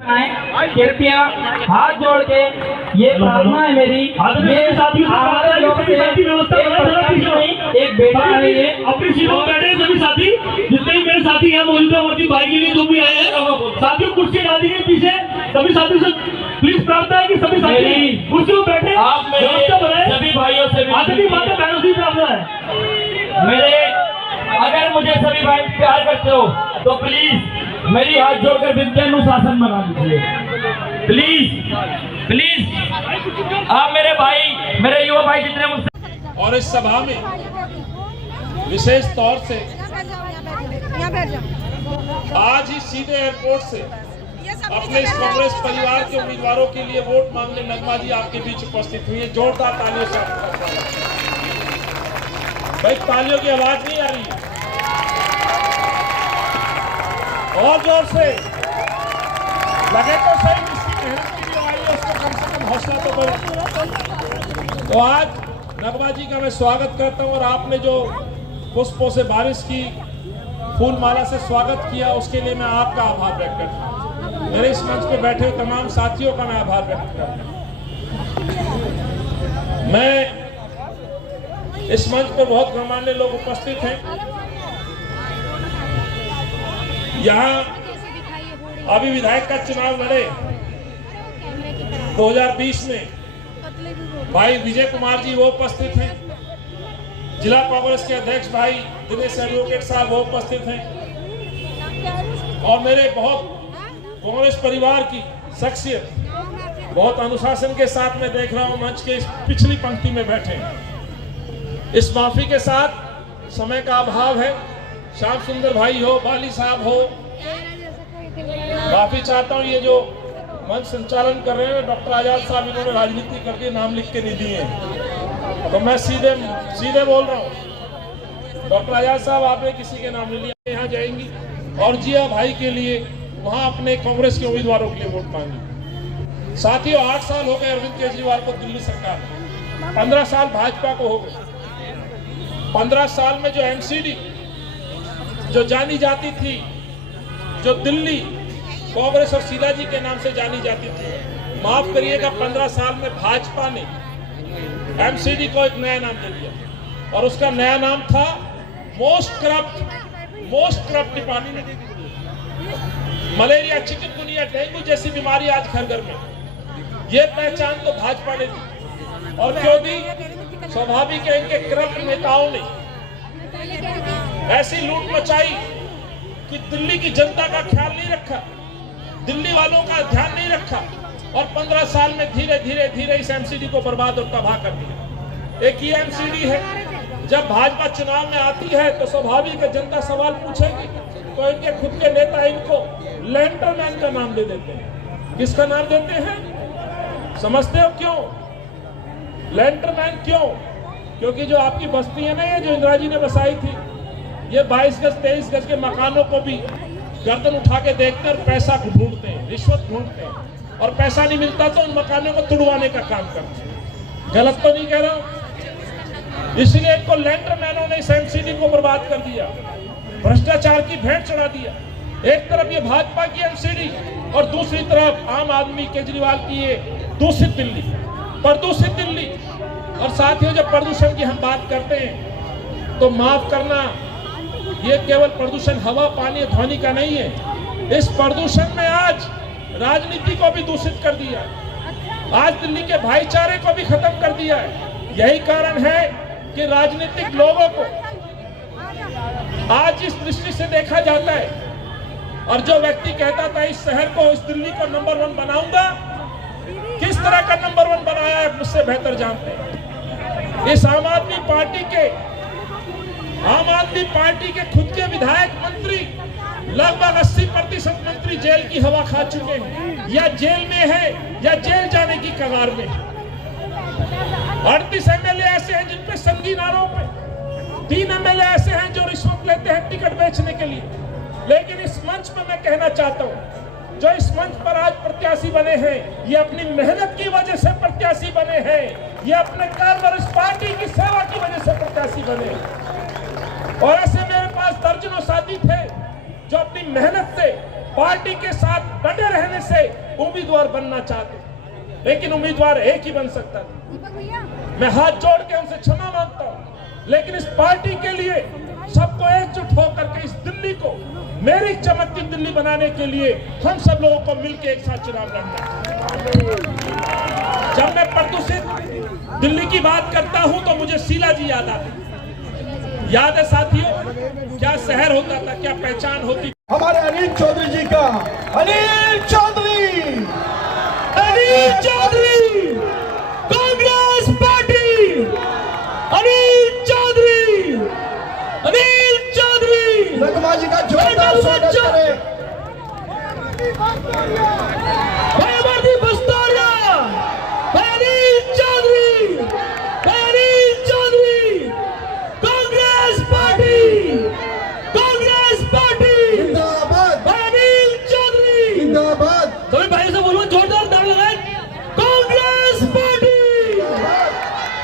कृपया हाथ जोड़ के ये प्रार्थना है मेरी, ये हमारे लोग से एक बेटा है, ये अपनी सीटों पर बैठे सभी साथी, जितने भी मेरे साथी हैं मोदी भाई के लिए जो भी आए हैं, साथियों कुर्सी डाल दीजिए पीछे। सभी साथियों से प्लीज प्रार्थना है कि सभी साथी कुर्सी पर बैठे, आप सभी भाइयों से बहनों से प्रार्थना है। मेरे अगर मुझे सभी भाई प्यार करते हो तो प्लीज मेरी हाथ जोड़कर विनती अनुशासन बना दीजिए, प्लीज प्लीज। आप मेरे भाई, मेरे युवा भाई जितने मुझसे। और इस सभा में विशेष तौर से आज ही सीधे एयरपोर्ट से अपने इस कांग्रेस परिवार के उम्मीदवारों के लिए वोट मांगने नगमा जी आपके बीच उपस्थित हुई है। जोरदार तालियों से भाई, तालियों की आवाज नहीं आ रही है, और जोर से लगे तो सही, जिसकी मेहनत की जो आई है उसको कम से कम हौसला तो बढ़े। तो आज नगमा जी का मैं स्वागत करता हूं, और आपने जो पुष्पों से बारिश की, फूल माला से स्वागत किया, उसके लिए मैं आपका आभार व्यक्त करता हूं। मेरे इस मंच पे बैठे हुए तमाम साथियों का मैं आभार व्यक्त करता हूं। मैं इस मंच पर बहुत गणमान्य लोग उपस्थित हैं। यहाँ अभी विधायक का चुनाव लड़े 2020 में भाई विजय कुमार जी वो उपस्थित हैं, जिला कांग्रेस के अध्यक्ष भाई दिनेश एडवोकेट साहब वो उपस्थित हैं, और मेरे बहुत कांग्रेस परिवार की शख्सियत बहुत अनुशासन के साथ मैं देख रहा हूं मंच के इस पिछली पंक्ति में बैठे हैं। इस माफी के साथ समय का अभाव है, श्याम सुंदर भाई हो, बाली साहब हो, माफी चाहता हूं। ये जो मंच संचालन कर रहे हैं डॉक्टर आजाद साहब, इन्होंने राजनीति करके नाम लिख के नहीं दिए, तो मैं सीधे बोल रहा हूं। डॉक्टर आजाद साहब आपने किसी के नाम नहीं लिया, यहाँ जाएंगी और जिया भाई के लिए वहां अपने कांग्रेस के उम्मीदवारों के लिए वोट मांगी। साथियों 8 साल हो गए अरविंद केजरीवाल को दिल्ली सरकार में, 15 साल भाजपा को हो गए। 15 साल में जो एमसीडी जो जानी जाती थी, जो दिल्ली कांग्रेस और शीला जी के नाम से जानी जाती थी, माफ करिएगा 15 साल में भाजपा ने एमसीडी को एक नया नाम दे दिया, और उसका नया नाम था most corrupt department. Malaria, chikungunya, dengue जैसी बीमारी आज घर घर में, ये पहचान तो भाजपा ने दी। और क्यों दी? स्वाभाविक है, इनके करप्ट नेताओं ने ऐसी लूट मचाई कि दिल्ली की जनता का ख्याल नहीं रखा, दिल्ली वालों का ध्यान नहीं रखा, और 15 साल में धीरे धीरे इस एमसीडी को बर्बाद और तबाह कर दिया। एक ही एमसीडी है, जब भाजपा चुनाव में आती है तो स्वाभाविक है जनता सवाल पूछेगी, तो इनके खुद के नेता इनको लैंटरमैन का नाम दे देते हैं। किसका नाम देते हैं समझते हो? क्यों लैंटरमैन? क्यों? क्योंकि जो आपकी बस्ती है ना, ये जो इंदिरा जी ने बसाई थी, ये 22 गज 23 गज के मकानों को भी गर्दन उठा के देखते और पैसा ढूंढते हैं, रिश्वत ढूंढते हैं, और पैसा नहीं मिलता तो उन मकानों को तुड़वाने का काम करते हैं। गलत तो नहीं कह रहा हूं? इसलिए इनको लैंडरमैनों ने इस एमसीडी को बर्बाद कर दिया, भ्रष्टाचार की भेंट चढ़ा दिया। एक तरफ ये भाजपा की एमसीडी और दूसरी तरफ आम आदमी केजरीवाल की ये दूषित दिल्ली, प्रदूषित दिल्ली। और साथियों, जब प्रदूषण की हम बात करते हैं तो माफ करना, ये केवल प्रदूषण हवा, पानी, ध्वनि का नहीं है। इस प्रदूषण में आज राजनीति को भी दूषित कर दिया, आज दिल्ली के भाईचारे को भी खत्म कर दिया है। यही कारण है कि राजनीतिक लोगों को आज इस दृष्टि से देखा जाता है, और जो व्यक्ति कहता था इस शहर को, इस दिल्ली को नंबर 1 बनाऊंगा, किस तरह का नंबर 1 बनाया है मुझसे बेहतर जानते हैं। इस आम आदमी पार्टी के खुद के विधायक मंत्री लगभग 80% मंत्री जेल की हवा खा चुके हैं, या जेल में है या जेल जाने की कगार में। 38 एमएलए ऐसे हैं जिन पे संगीन आरोप है, 3 एमएलए ऐसे हैं जो रिश्वत लेते हैं टिकट बेचने के लिए। लेकिन इस मंच पर मैं कहना चाहता हूं, जो इस मंच पर आज प्रत्याशी बने हैं, ये अपनी मेहनत की वजह से प्रत्याशी बने हैं, ये अपने कार्य और इस पार्टी की सेवा की वजह से प्रत्याशी बने। और ऐसे मेरे पास दर्जनों साथी थे जो अपनी मेहनत से पार्टी के साथ डटे रहने से उम्मीदवार बनना चाहते, लेकिन उम्मीदवार एक ही बन सकता था। मैं हाथ जोड़ के उनसे क्षमा मांगता हूं, लेकिन इस पार्टी के लिए सबको एकजुट होकर के इस दिल्ली को मेरी चमकती दिल्ली बनाने के लिए हम सब लोगों को मिलकर एक साथ चुनाव लड़ना है। जब मैं प्रदूषित दिल्ली की बात करता हूं तो मुझे शीला जी याद आती। याद है साथियों, क्या शहर होता था, क्या पहचान होती। हमारे अनिल चौधरी जी का, अनिल चौधरी, अनिल चौधरी, कांग्रेस पार्टी, अनिल चौधरी, अनिल चौधरी, नगमा जी का जोरदार स्वागत करें। भयवर्ती बस्तारिया, अनिल चौधरी, अनिल चौधरी, कांग्रेस पार्टी, कांग्रेस पार्टी, जिंदाबाद, अनिल चौधरी, जिंदाबाद, सभी भाई से बोलो जोरदार ताली लगाएं। कांग्रेस पार्टी,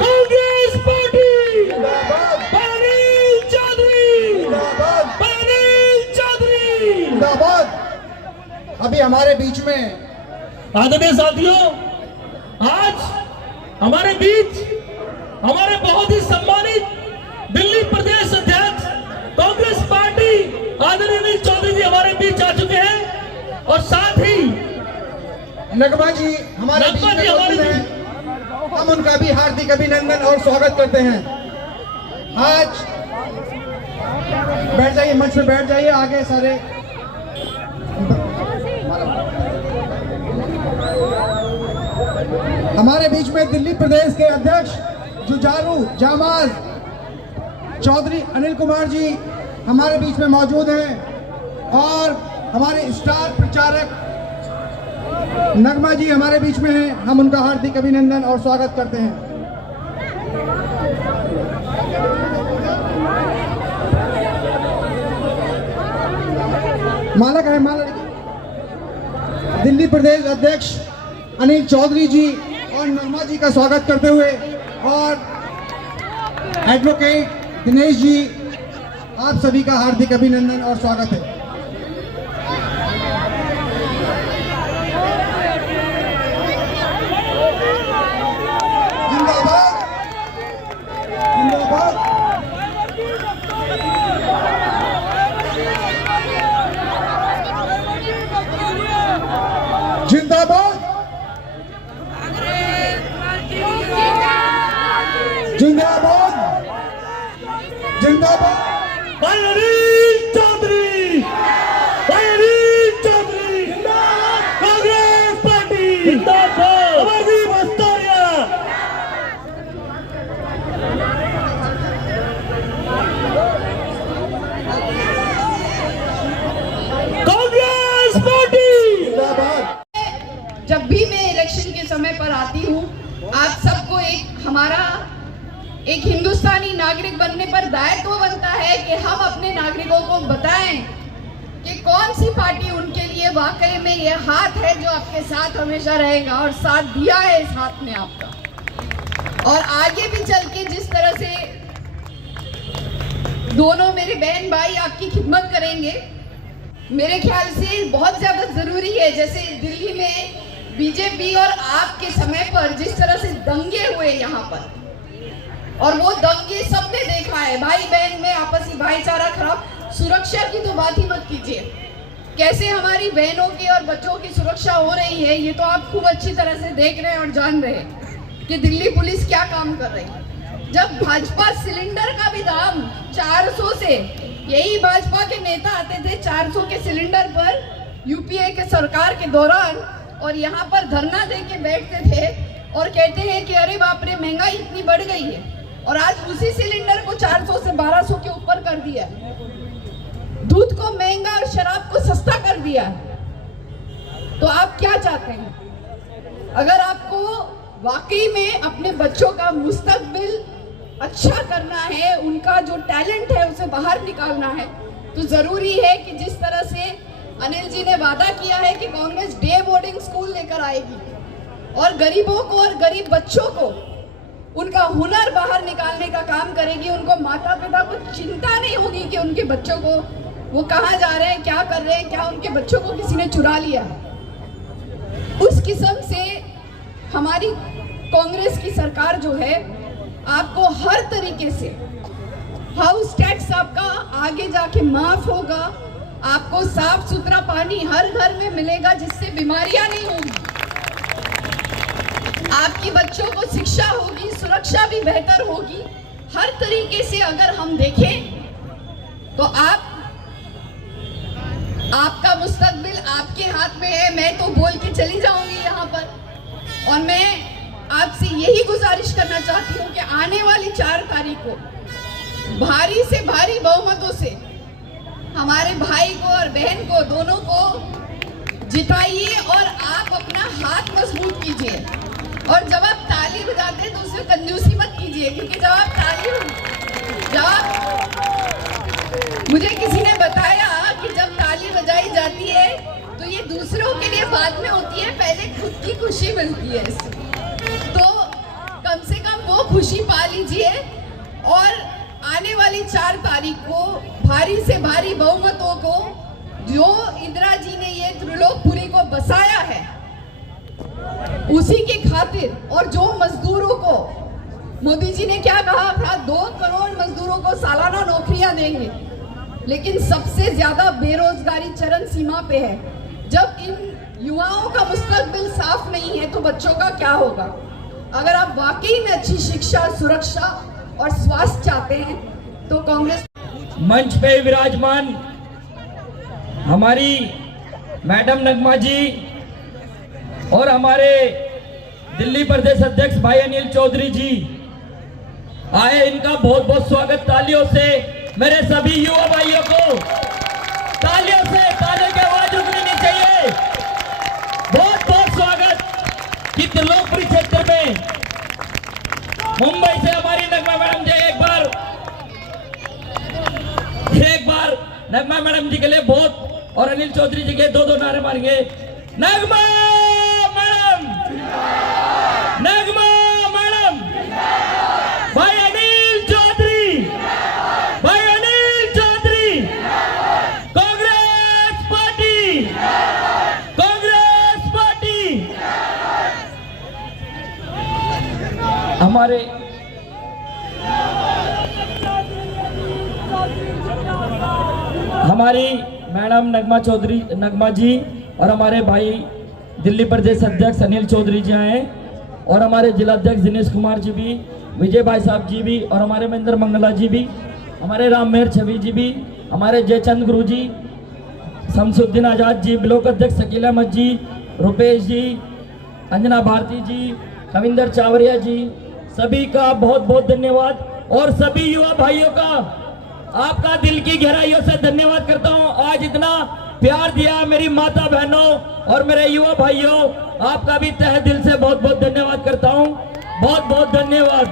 कांग्रेस पार्टी, जिंदाबाद, अनिल चौधरी, जिंदाबाद, अनिल चौधरी। जिंदाबाद। अभी हमारे बीच में आदरणीय साथियों, आज हमारे बीच हमारे बहुत ही सम्मानित दिल्ली प्रदेश अध्यक्ष कांग्रेस पार्टी आदरणीय अनिल चौधरी जी हमारे बीच आ चुके हैं, और साथ ही नगमा जी हमारे बीच नगमा में जी हमारे मौजूद हैं। हम उनका भी हार्दिक अभिनंदन और स्वागत करते हैं। आज बैठ जाइए, मंच पे बैठ जाइए, आगे सारे। हमारे बीच में दिल्ली प्रदेश के अध्यक्ष जुझारू जामाज चौधरी अनिल कुमार जी हमारे बीच में मौजूद हैं, और हमारे स्टार प्रचारक नगमा जी हमारे बीच में हैं। हम उनका हार्दिक अभिनंदन और स्वागत करते हैं। माला का है, माला दिल्ली प्रदेश अध्यक्ष अनिल चौधरी जी और नगमा जी का स्वागत करते हुए, और एडवोकेट दिनेश जी आप सभी का हार्दिक अभिनंदन और स्वागत है। जिंदाबाद, जिंदाबाद, जिंदाबाद, जिंदाबाद, जिंदाबाद। भाई अनिल चौधरी, भाई अनिल चौधरी, कांग्रेस पार्टी, भयवर्ती बस्तारिया। कांग्रेस पार्टी, जिंदाबाद। जब भी मैं इलेक्शन के समय पर आती हूँ, आप सबको हमारा एक हिंदुस्तानी नागरिक बनने पर दायित्व बनता है कि हम अपने नागरिकों को बताएं कि कौन सी पार्टी उनके लिए वाकई में ये हाथ है जो आपके साथ हमेशा रहेगा, और साथ दिया है इस हाथ ने आपका, और आगे भी चल के जिस तरह से दोनों मेरे बहन भाई आपकी खिदमत करेंगे, मेरे ख्याल से बहुत ज्यादा जरूरी है। जैसे दिल्ली में बीजेपी और आपके समय पर जिस तरह से दंगे हुए यहाँ पर, और वो दंगे सबने देखा है, भाई बहन में आपसी भाईचारा खराब, सुरक्षा की तो बात ही मत कीजिए। कैसे हमारी बहनों की और बच्चों की सुरक्षा हो रही है, ये तो आप खूब अच्छी तरह से देख रहे हैं और जान रहे हैं कि दिल्ली पुलिस क्या काम कर रही है। जब भाजपा सिलेंडर का भी दाम 400 से, यही भाजपा के नेता आते थे 400 के सिलेंडर पर यूपीए के सरकार के दौरान, और यहाँ पर धरना दे के बैठते थे और कहते हैं कि अरे बाप रे महंगाई इतनी बढ़ गई है, और आज उसी सिलेंडर को 400 से 1200 के ऊपर कर दिया, दूध को महंगा और शराब को सस्ता कर दिया। तो आप क्या चाहते हैं? अगर आपको वाकई में अपने बच्चों का मुस्तकबिल अच्छा करना है, उनका जो टैलेंट है उसे बाहर निकालना है, तो जरूरी है कि जिस तरह से अनिल जी ने वादा किया है कि कांग्रेस डे बोर्डिंग स्कूल लेकर आएगी और गरीबों को और गरीब बच्चों को उनका हुनर बाहर निकालने का काम करेगी, उनको माता पिता को चिंता नहीं होगी कि उनके बच्चों को वो कहाँ जा रहे हैं, क्या कर रहे हैं, क्या उनके बच्चों को किसी ने चुरा लिया। उस किस्म से हमारी कांग्रेस की सरकार जो है आपको हर तरीके से हाउस टैक्स आपका आगे जाके माफ होगा, आपको साफ सुथरा पानी हर घर में मिलेगा जिससे बीमारियां नहीं होंगी, आपकी बच्चों को शिक्षा होगी, सुरक्षा भी बेहतर होगी। हर तरीके से अगर हम देखें तो आपका मुस्तकबिल आपके हाथ में है। मैं तो बोल के चली जाऊंगी यहाँ पर, और मैं आपसे यही गुजारिश करना चाहती हूँ कि आने वाली 4 तारीख को भारी से भारी बहुमतों से हमारे भाई को और बहन को दोनों को जिताइए और आप अपना हाथ मजबूत कीजिए। और जब आप ताली बजाते हैं तो उसमें कंजूसी मत कीजिए, क्योंकि मुझे किसी ने बताया कि जब ताली बजाई जाती है तो ये दूसरों के लिए बाद में होती है, पहले खुद की खुशी मिलती है इससे। तो कम से कम वो खुशी पा लीजिए और आने वाली 4 तारीख को भारी से भारी बहुमतों को जो इंदिरा जी ने ये त्रिलोकपुरी को बसाया है उसी की खातिर, और जो मजदूरों को मोदी जी ने क्या कहा था, 2 करोड़ मजदूरों को सालाना नौकरियां देंगे, लेकिन सबसे ज्यादा बेरोजगारी चरम सीमा पे है। जब इन युवाओं का मुस्तकबिल साफ नहीं है तो बच्चों का क्या होगा। अगर आप वाकई में अच्छी शिक्षा, सुरक्षा और स्वास्थ्य चाहते हैं तो कांग्रेस मंच पे विराजमान हमारी मैडम नगमा जी और हमारे दिल्ली प्रदेश अध्यक्ष भाई अनिल चौधरी जी आए, इनका बहुत बहुत स्वागत तालियों से। मेरे सभी युवा भाइयों को तालियों से, तालियों की आवाज उठनी चाहिए। बहुत बहुत स्वागत कि त्रिलोकपुरी क्षेत्र में मुंबई से हमारी नगमा मैडम जी एक बार नगमा मैडम जी के लिए बहुत, और अनिल चौधरी जी के 2-2 नारे मारेंगे। नगमा मैडम, नगमा मैडम, भाई अनिल चौधरी, भाई अनिल चौधरी, कांग्रेस पार्टी, कांग्रेस पार्टी। हमारे हमारी मैडम नगमा जी और हमारे भाई दिल्ली प्रदेश अध्यक्ष अनिल चौधरी जी आए, और हमारे जिला अध्यक्ष दिनेश कुमार जी भी, विजय भाई साहब जी भी, और हमारे महेंद्र मंगला जी भी, हमारे राम मेहर छवि जी भी, हमारे जयचंद गुरु जी, शमसुद्दीन आजाद जी, ब्लॉक अध्यक्ष शकील अहमद जी, रुपेश जी, अंजना भारती जी, कविंदर चावरिया जी, सभी का बहुत बहुत धन्यवाद। और सभी युवा भाइयों का आपका दिल की गहराइयों से धन्यवाद करता हूं। आज इतना प्यार दिया मेरी माता बहनों और मेरे युवा भाइयों, आपका भी तहे दिल से बहुत बहुत धन्यवाद करता हूं। बहुत बहुत धन्यवाद।